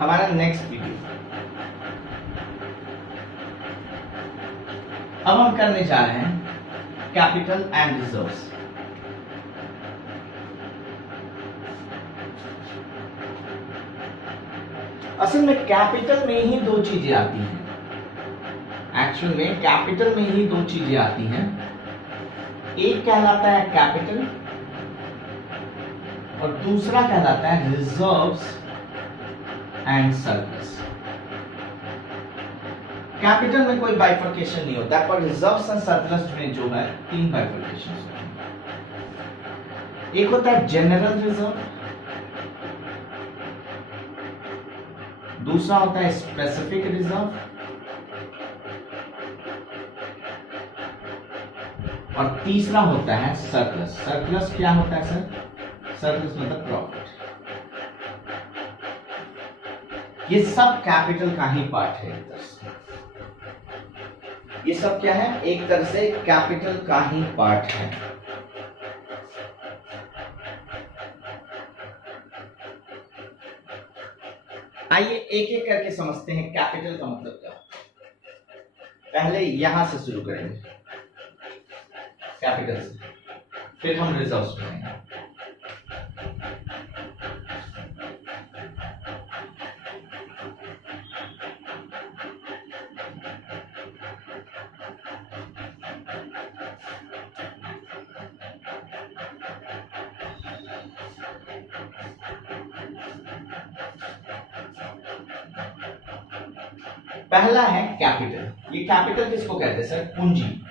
हमारा next video. अब हम करने जा रहे हैं कैपिटल एंड रिजर्व्स। असल में कैपिटल में ही दो चीजें आती हैं। एक्चुअल में कैपिटल में ही दो चीजें आती हैं। एक कहलाता है कैपिटल और दूसरा कहलाता है रिजर्व्स एंड सरप्लस। कैपिटल में कोई बाइफर्केशन नहीं होता, पर रिजर्व्स एंड सरप्लस में जो है तीन बाइफर्केशन होते हैं। एक होता है जनरल रिजर्व, दूसरा होता है स्पेसिफिक रिजर्व और तीसरा होता है सरप्लस। सरप्लस क्या होता है सर? सरप्लस मतलब प्रॉफिट। ये सब कैपिटल का ही पार्ट है। ये सब क्या है? एक तरह से कैपिटल का ही पार्ट है। आइए एक एक करके समझते हैं कैपिटल का मतलब क्या। पहले यहां से शुरू करेंगे कैपिटल से, फिर हम रिजर्व्स पढ़ेंगे। पहला है कैपिटल। ये कैपिटल किसको कहते हैं सर? पूंजी।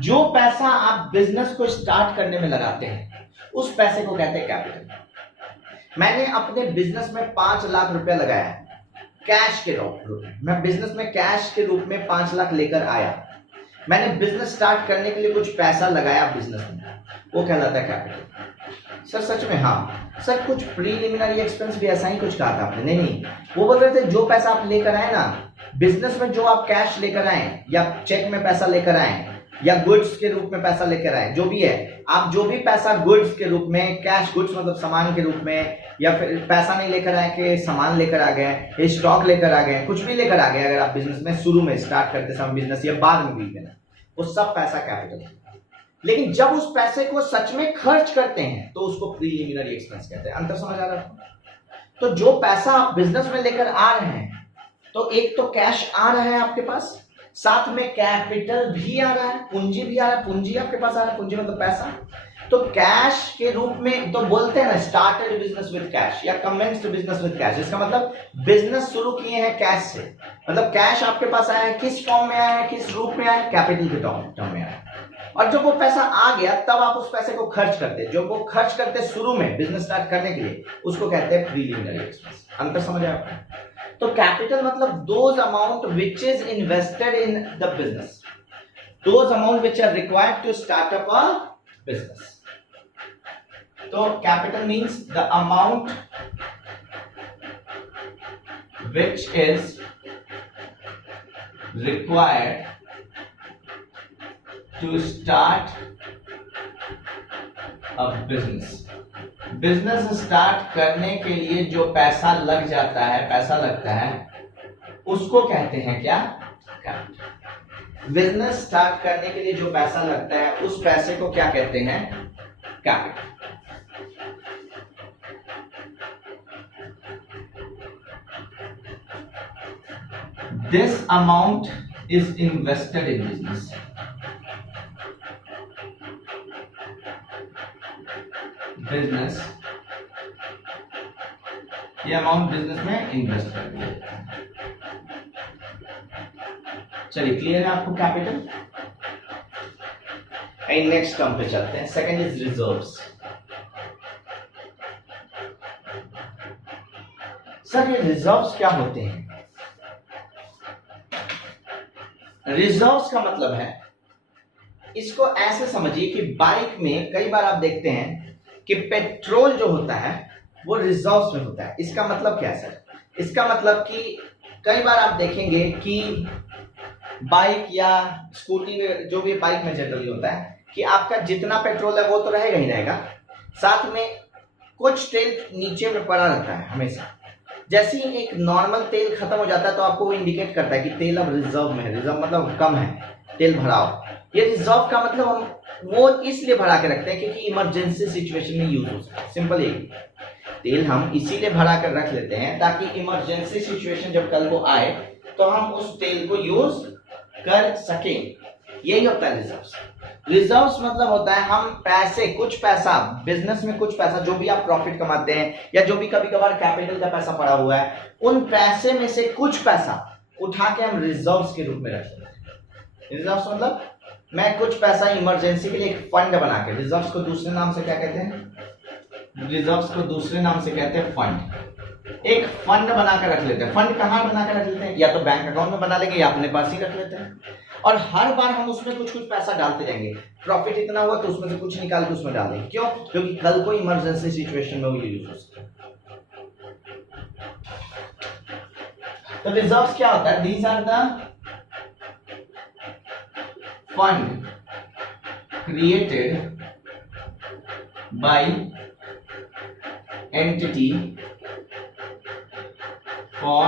जो पैसा आप बिजनेस को स्टार्ट करने में लगाते हैं उस पैसे को कहते हैं कैपिटल। मैंने अपने बिजनेस में 5 लाख रुपया लगाया कैश के रूप में। मैं बिजनेस में कैश के रूप में 5 लाख लेकर आया। मैंने बिजनेस स्टार्ट करने के लिए कुछ पैसा लगाया बिजनेस में, वो कहलाता है कैपिटल। सर सच में? हाँ सर, कुछ प्रीलिमिनरी एक्सपेंस भी ऐसा ही कुछ कहा था आपने। नहीं, वो बोल रहे थे जो पैसा आप लेकर आए ना बिजनेस में, जो आप कैश लेकर आए या चेक में पैसा लेकर आए या गुड्स के रूप में पैसा लेकर आए, जो भी है, आप जो भी पैसा गुड्स के रूप में, कैश गुड्स मतलब सामान के रूप में, या फिर पैसा नहीं लेकर आए कि सामान लेकर आ गए, स्टॉक लेकर आ गए, कुछ भी लेकर आ गए, अगर आप बिजनेस में शुरू में स्टार्ट करते समय बिजनेस या बाद में भी लेना, वो सब पैसा कैपिटल है। लेकिन जब उस पैसे को सच में खर्च करते हैं तो उसको प्रीलिमिनरी एक्सपेंस कहते हैं। अंतर समझ आ रहा है? तो जो पैसा आप बिजनेस में लेकर आ रहे हैं, तो एक तो कैश आ रहा है आपके पास, साथ में कैपिटल भी आ रहा है, पूंजी भी आ रहा है। पूंजी आपके पास आ रहा है, पूंजी मतलब पैसा। तो कैश के रूप में तो बोलते हैं ना, स्टार्टेड बिजनेस विद कैश या कमेंस्ड बिजनेस विद कैश। इसका मतलब बिजनेस शुरू किए हैं कैश से। मतलब कैश आपके पास आया है, किस फॉर्म में आया है, किस रूप में आया है? कैपिटल के टर्म में आया है। और जब वो पैसा आ गया तब आप उस पैसे को खर्च करते हैं। जो वो खर्च करते शुरू में बिजनेस स्टार्ट करने के लिए, उसको कहते हैं प्रीलिमिनरी एक्सपेंस। अंतर समझ आया आपको? तो कैपिटल मतलब those amount which is invested in the business, those amount which are required to start up a business. तो capital means the amount which is required to start a business। Business start करने के लिए जो पैसा लग जाता है, पैसा लगता है, उसको कहते हैं क्या? कैपिटल। बिजनेस स्टार्ट करने के लिए जो पैसा लगता है उस पैसे को क्या कहते हैं? Capital. This amount is invested in business। Business, ये अमाउंट बिजनेस में इन्वेस्ट कर दिया। चलिए, क्लियर है आपको कैपिटल? नेक्स्ट टर्म पे चलते हैं। Second is reserves. सर ये रिजर्व्स क्या होते हैं? रिजर्व्स का मतलब है, इसको ऐसे समझिए कि बाइक में कई बार आप देखते हैं कि पेट्रोल जो होता है वो रिजर्व्स में होता है। इसका मतलब क्या है सर? इसका मतलब कि कई बार आप देखेंगे कि बाइक या स्कूटी में, जो भी बाइक में जनरली होता है, कि आपका जितना पेट्रोल है वो तो रहेगा ही रहेगा, साथ में कुछ तेल नीचे में पड़ा रहता है हमेशा। जैसे ही एक नॉर्मल तेल खत्म हो जाता है तो आपको वो इंडिकेट करता है कि तेल अब रिजर्व में है। रिजर्व मतलब कम है, तेल भराओ। ये रिजर्व का मतलब हम वो इसलिए भरा के रखते हैं क्योंकि इमरजेंसी सिचुएशन में यूज हो सके। सिंपल यही, तेल हम इसीलिए भरा कर रख लेते हैं ताकि इमरजेंसी सिचुएशन जब कल को आए तो हम उस तेल को यूज कर सके। यही होता है रिजर्व्स। रिजर्व्स मतलब होता है हम पैसे, कुछ पैसा, बिजनेस में कुछ पैसा जो भी आप प्रॉफिट कमाते हैं या जो भी कभी कभार कैपिटल का पैसा पड़ा हुआ है, उन पैसे में से कुछ पैसा उठा के हम रिजर्व्स के रूप में रख लेते हैं। रिजर्व्स मतलब मैं कुछ पैसा इमरजेंसी के लिए एक फंड बना के, रिजर्व्स को दूसरे नाम से क्या कहते हैं? रिजर्व्स को दूसरे नाम से कहते हैं फंड। एक फंड बनाकर रख लेते हैं। फंड कहाँ बनाकर रख लेते हैं? या तो बैंक अकाउंट में बना लेंगे या अपने पास ही रख लेते हैं, और हर बार हम उसमें कुछ कुछ पैसा डालते रहेंगे। प्रॉफिट इतना हुआ तो उसमें से कुछ निकाल के उसमें डालेंगे। क्यों? क्योंकि कल को इमरजेंसी सिचुएशन में वो यूज हो सके। तो रिजर्व्स क्या होता है? These are the fund created by entity for,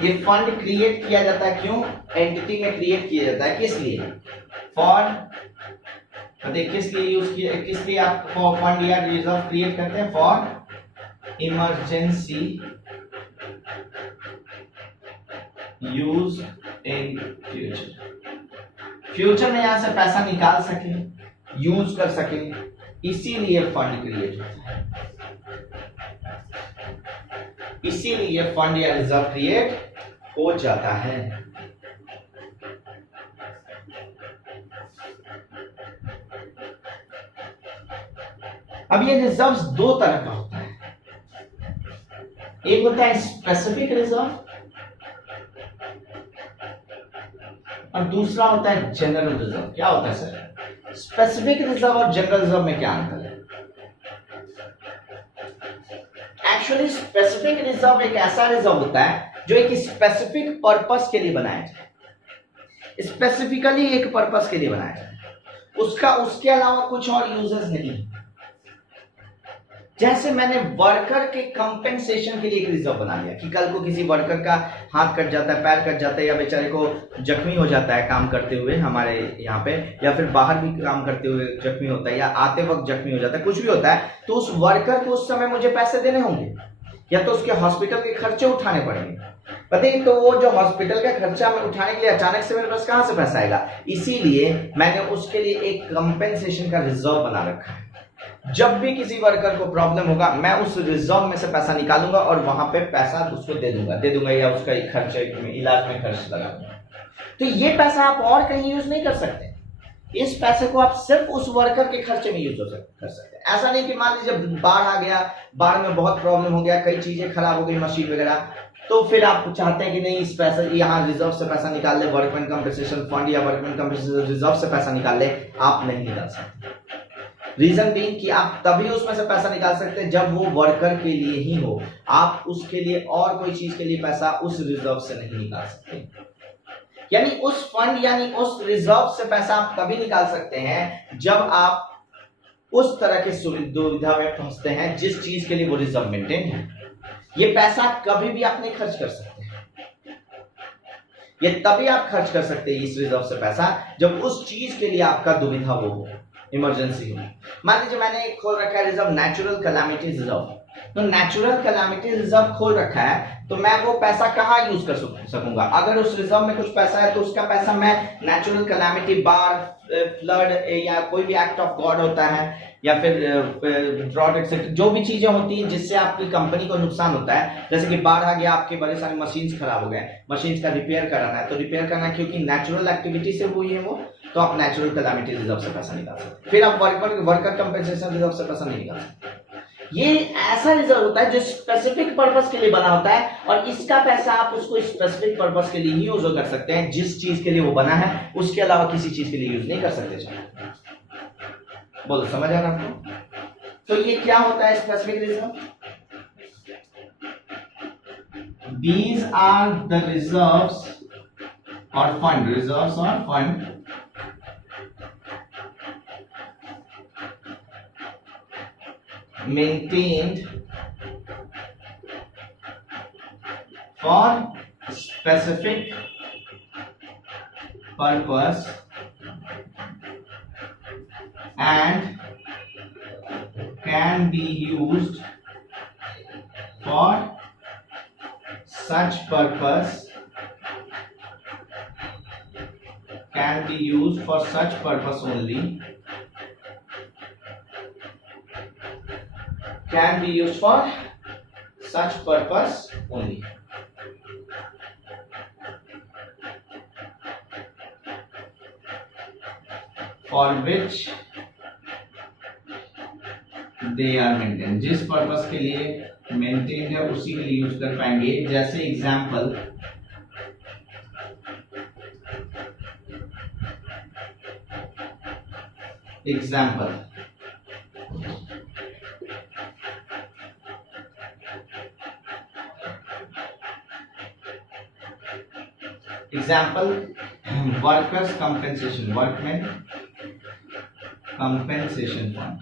ये फंड क्रिएट किया जाता है क्यों? एंटिटी में क्रिएट किया जाता है। किस लिए? फॉर, किस लिए यूज किया, किस लिए आप फंड या रिजर्व क्रिएट करते हैं? For emergency use in future. Future में यहां से पैसा निकाल सके, यूज कर सके, इसीलिए फंड क्रिएट होता है। इसीलिए फंड या रिजर्व क्रिएट हो जाता है। अब ये रिजर्व्स दो तरह का होता है। एक होता है स्पेसिफिक रिजर्व और दूसरा होता है जनरल रिजर्व। क्या होता है सर? स्पेसिफिक रिजर्व और जनरल रिजर्व में क्या अंतर है? एक्चुअली स्पेसिफिक रिजर्व एक ऐसा रिजर्व होता है जो एक स्पेसिफिक पर्पस के लिए बनाया जाए, स्पेसिफिकली एक पर्पस के लिए बनाया जाए, उसके अलावा कुछ और यूजेस नहीं। जैसे मैंने वर्कर के कंपेंसेशन के लिए एक रिजर्व बना लिया कि कल को किसी वर्कर का हाथ कट जाता है, पैर कट जाता है, या बेचारे को जख्मी हो जाता है काम करते हुए हमारे यहाँ पे, या फिर बाहर भी काम करते हुए जख्मी होता है, या आते वक्त जख्मी हो जाता है, कुछ भी होता है, तो उस वर्कर को उस समय मुझे पैसे देने होंगे या तो उसके हॉस्पिटल के खर्चे उठाने पड़ेंगे। पता है, तो वो जो हॉस्पिटल का खर्चा मैं उठाने के लिए अचानक से मेरे पास कहां से पैसा आएगा? इसीलिए मैंने उसके लिए एक कंपेंसेशन का रिजर्व बना रखा है। जब भी किसी वर्कर को प्रॉब्लम होगा मैं उस रिजर्व में से पैसा निकालूंगा और वहां पे पैसा उसको दे दूंगा या उसका खर्चे में, इलाज में खर्च लगा दूंगा। तो ये पैसा आप और कहीं यूज नहीं कर सकते। इस पैसे को आप सिर्फ उस वर्कर के खर्चे में यूज कर सकते हैं। ऐसा नहीं कि मान लीजिए बाढ़ आ गया, बाढ़ में बहुत प्रॉब्लम हो गया, कई चीजें खराब हो गई, मशीन वगैरह, तो फिर आप चाहते हैं कि नहीं इस पैसे यहाँ रिजर्व से पैसा निकाल ले, वर्कमैन कंपनसेशन फंड या वर्कमैन कंपनसेशन रिजर्व से पैसा निकाल ले, आप नहीं निकाल सकते। रीजन बीइंग कि आप तभी उसमें से पैसा निकाल सकते हैं जब वो वर्कर के लिए ही हो। आप उसके लिए और कोई चीज के लिए पैसा उस रिजर्व से नहीं निकाल सकते। यानी उस फंड यानी उस रिजर्व से पैसा आप तभी निकाल सकते हैं जब आप उस तरह की दुविधा में फंसते हैं जिस चीज के लिए वो रिजर्व मेंटेन है। ये पैसा कभी भी आप नहीं खर्च कर सकते हैं। ये तभी आप खर्च कर सकते हैं इस रिजर्व से पैसा जब उस चीज के लिए आपका दुविधा वो हो, इमरजेंसी हो। मान लीजिए मैंने एक खोल रखा है रिजर्व नेचुरल कैलामिटी रिजर्व, तो नेचुरल कैलामिटी रिजर्व खोल रखा है तो मैं वो पैसा कहाँ यूज कर सकूंगा? अगर उस रिजर्व में कुछ पैसा है तो उसका पैसा मैं नेचुरल कैलामिटी, बाढ़, फ्लड या कोई भी एक्ट ऑफ गॉड होता है या फिर ड्रॉट एक्सेट्रा, जो भी चीजें होती हैं जिससे आपकी कंपनी को नुकसान होता है, जैसे कि बाढ़ आ गया, आपके बड़े सारे मशीन्स खराब हो गए, मशीन्स का रिपेयर कराना है, तो रिपेयर करना है क्योंकि नेचुरल एक्टिविटी से हुई है वो, तो आप नेचुरल कैलामिटी रिजर्व से पैसा निकाल सकते। फिर आप वर्कर कंपेंसेशन रिजर्व से पैसा नहीं निकाल सकते। ये ऐसा रिजर्व होता है जो स्पेसिफिक पर्पस के लिए बना होता है और इसका पैसा आप उसको स्पेसिफिक पर्पस के लिए ही यूज कर सकते हैं, जिस चीज के लिए वो बना है उसके अलावा किसी चीज के लिए यूज नहीं कर सकते। बोलो, समझ आ रहा आपको? तो ये क्या होता है specific reserve? These are the reserves or fund, reserves or fund maintained for specific purpose and can be used for such purpose only, can be used for such purpose only. For which they are maintained, जिस purpose के लिए maintain है उसी के लिए use कर पाएंगे. जैसे example, workers compensation, workmen compensation fund.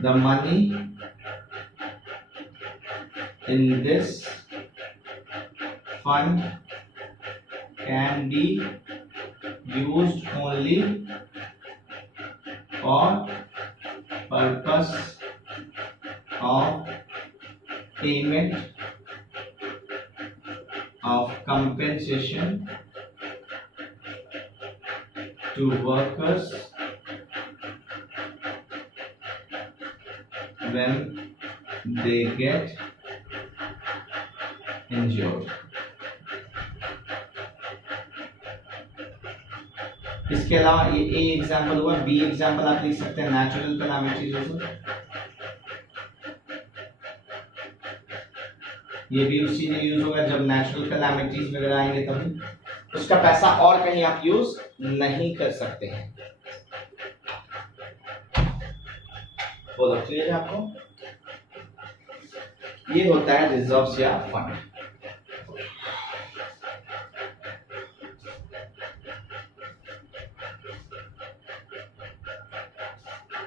The money in this fund can be used only for purpose of payment of compensation to workers when they get injured. इसके अलावा ये ए एग्जाम्पल हुआ. बी एग्जाम्पल आप लिख सकते हैं natural calamities. ये भी उसी में यूज होगा जब नेचुरल कैलामिटीज वगैरह आएंगे तभी. उसका पैसा और कहीं आप यूज नहीं कर सकते हैं. बोलो क्लियर है आपको? ये होता है रिजर्व्स या फंड.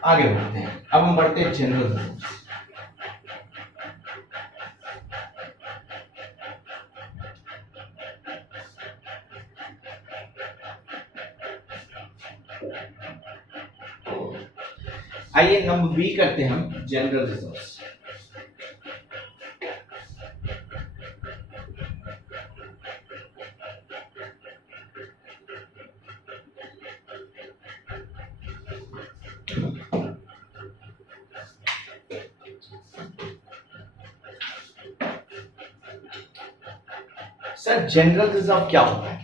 आगे बढ़ते हैं. अब हम बढ़ते हैं जनरल रिजर्व्स. आइए नंबर बी करते हैं हम general reserves. Sir general reserve क्या होता है?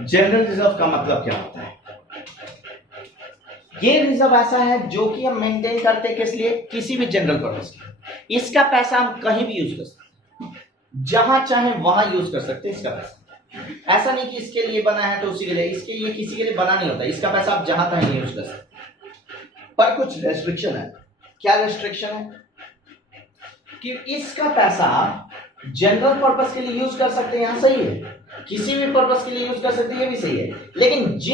जनरल रिजर्व का मतलब क्या होता है? ये रिजर्व ऐसा है जो कि हम मेंटेन करते हैं किस लिए? किसी भी जनरल पर्पस के लिए. इसका पैसा हम कहीं भी यूज कर सकते हैं, जहां चाहे वहां यूज कर सकते हैं इसका पैसा. ऐसा नहीं कि इसके लिए बना है तो उसी के लिए, इसके लिए किसी के लिए बना नहीं होता. इसका पैसा आप जहां तक यूज कर सकते हैं. पर कुछ रेस्ट्रिक्शन है. क्या रेस्ट्रिक्शन है? कि इसका पैसा जनरल पर्पस के लिए यूज कर सकते हैं, यहां सही है. किसी भी पर्पस के लिए यूज कर सकते हैं, ये भी सही है. लेकिन